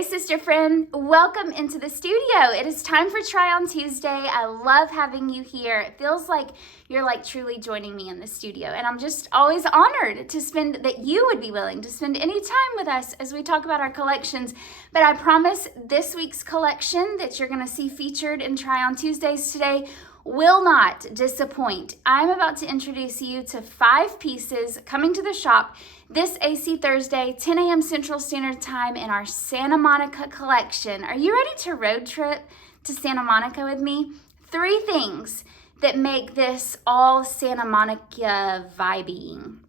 Hey sister friend, welcome into the studio. It is time for Try On Tuesday. I love having you here. It feels like you're truly joining me in the studio, and I'm just always honored that you would be willing to spend any time with us as we talk about our collections. But I promise this week's collection that you're going to see featured in Try On Tuesdays today will not disappoint. I'm about to introduce you to 5 pieces coming to the shop this AC Thursday, 10 a.m. Central Standard Time in our Santa Monica collection. Are you ready to road trip to Santa Monica with me? 3 things that make this all Santa Monica vibing.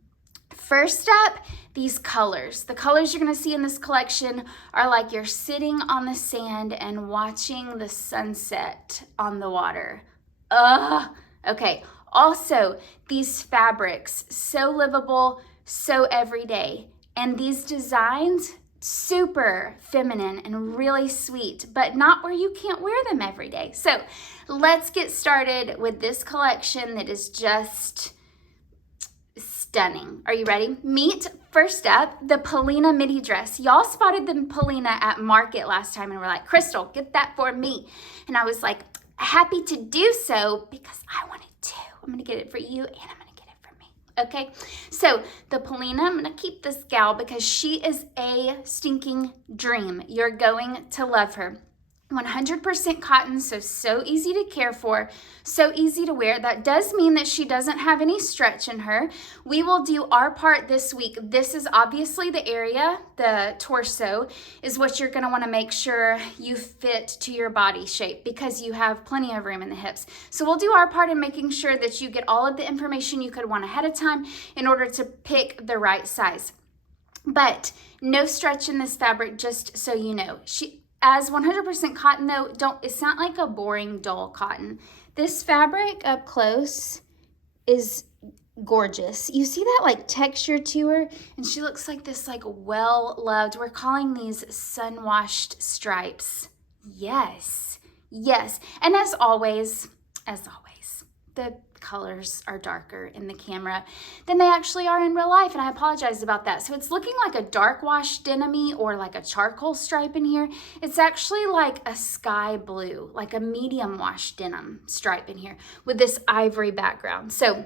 First up, these colors. The colors you're going to see in this collection are like you're sitting on the sand and watching the sunset on the water. Okay. Also, these fabrics, so livable, so everyday. And these designs, super feminine and really sweet, but not where you can't wear them every day. So let's get started with this collection that is just stunning. Are you ready? Meet, first up, the Polina midi dress. Y'all spotted the Polina at Market last time and were like, Crystal, get that for me. And I was like, happy to do so because I wanted to. I'm gonna get it for you and I'm gonna get it for me. Okay, so the Polina, I'm gonna keep this gal because she is a stinking dream. You're going to love her. 100% cotton, so easy to care for, so easy to wear. That does mean that she doesn't have any stretch in her. We will do our part this week. This is obviously the area, the torso, is what you're gonna wanna make sure you fit to your body shape because you have plenty of room in the hips. So we'll do our part in making sure that you get all of the information you could want ahead of time in order to pick the right size. But no stretch in this fabric, just so you know. As 100% cotton though, it's not like a boring, dull cotton. This fabric up close is gorgeous. You see that texture to her? And she looks like this well-loved, we're calling these sun-washed stripes. Yes. And as always, the colors are darker in the camera than they actually are in real life, and I apologize about that. So it's looking like a dark wash denim-y or like a charcoal stripe in here. It's actually like a sky blue, like a medium wash denim stripe in here with this ivory background. So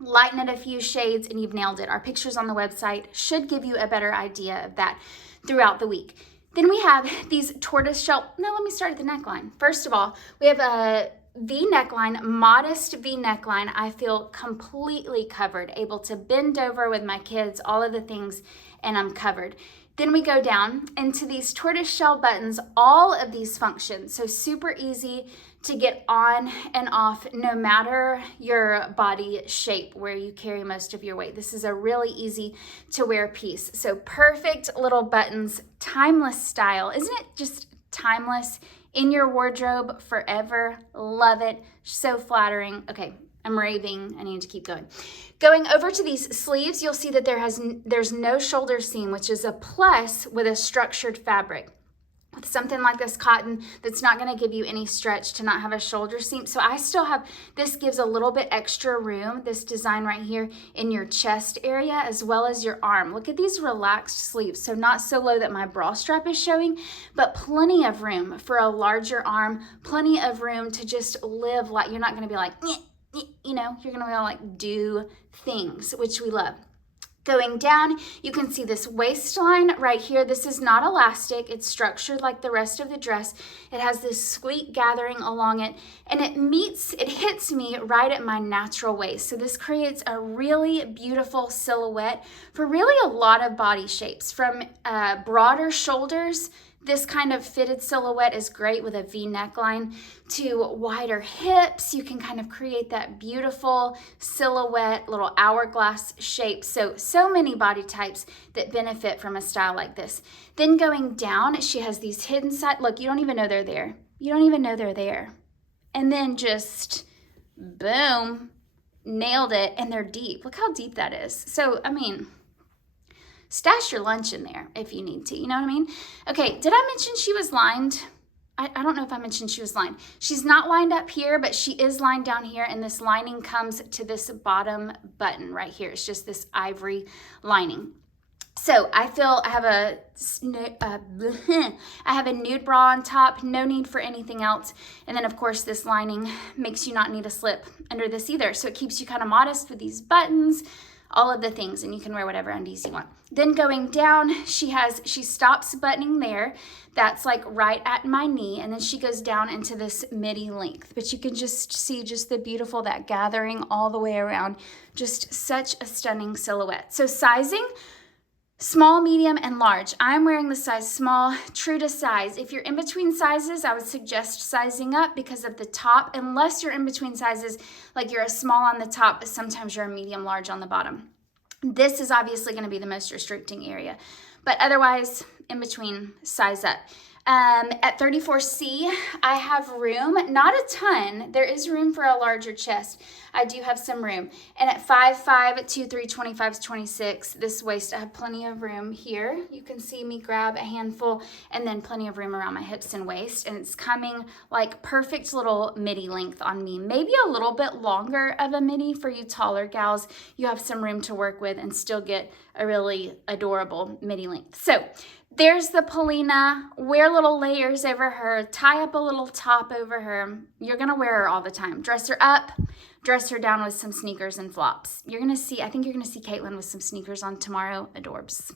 lighten it a few shades and you've nailed it. Our pictures on the website should give you a better idea of that throughout the week. Then we have these tortoiseshell. Now let me start at the neckline. First of all, we have a V neckline, modest V neckline. I feel completely covered, able to bend over with my kids, all of the things, and I'm covered. Then we go down into these tortoiseshell buttons, all of these functions. So super easy to get on and off no matter your body shape where you carry most of your weight. This is a really easy to wear piece. So perfect little buttons, timeless style. Isn't it just timeless? In your wardrobe forever. Love it. So flattering. Okay, I'm raving. I need to keep going. Going over to these sleeves, you'll see that there's no shoulder seam, which is a plus with a structured fabric. With something like this cotton that's not going to give you any stretch to not have a shoulder seam. So I still have, this gives a little bit extra room, this design right here in your chest area as well as your arm. Look at these relaxed sleeves. So not so low that my bra strap is showing, but plenty of room for a larger arm, plenty of room to just live like, you're not going to be like, you're going to be able to do things, which we love. Going down, you can see this waistline right here. This is not elastic. It's structured like the rest of the dress. It has this squeak gathering along it, and it hits me right at my natural waist. So this creates a really beautiful silhouette for really a lot of body shapes, from broader shoulders. This kind of fitted silhouette is great with a V neckline, to wider hips. You can kind of create that beautiful silhouette, little hourglass shape. So many body types that benefit from a style like this. Then going down, she has these hidden side. Look, you don't even know they're there. You don't even know they're there. And then just boom, nailed it. And they're deep. Look how deep that is. So, I mean, stash your lunch in there if you need to, you know what I mean? Okay, did I mention she was lined? I don't know if I mentioned she was lined. She's not lined up here, but she is lined down here, and this lining comes to this bottom button right here. It's just this ivory lining. So I feel I have a nude bra on top, no need for anything else. And then of course this lining makes you not need a slip under this either. So it keeps you kind of modest with these buttons, all of the things, and you can wear whatever undies you want. Then going down, she stops buttoning there. That's like right at my knee. And then she goes down into this midi length, but you can just see just the beautiful, that gathering all the way around. Just such a stunning silhouette. So sizing, small, medium, and large. I'm wearing the size small, true to size. If you're in between sizes, I would suggest sizing up because of the top, unless you're in between sizes, like you're a small on the top, but sometimes you're a medium, large on the bottom. This is obviously going to be the most restricting area, but otherwise, in between, size up. At 34C, I have room, not a ton. There is room for a larger chest. I do have some room. And at 5'5", 2'3", 25, 26, this waist, I have plenty of room here. You can see me grab a handful and then plenty of room around my hips and waist. And it's coming like perfect little midi length on me. Maybe a little bit longer of a midi for you taller gals. You have some room to work with and still get a really adorable midi length. So there's the Polina. Wear little layers over her. Tie up a little top over her. You're going to wear her all the time. Dress her up. Dress her down with some sneakers and flops. You're going to see, I think you're going to see Caitlin with some sneakers on tomorrow. Adorbs.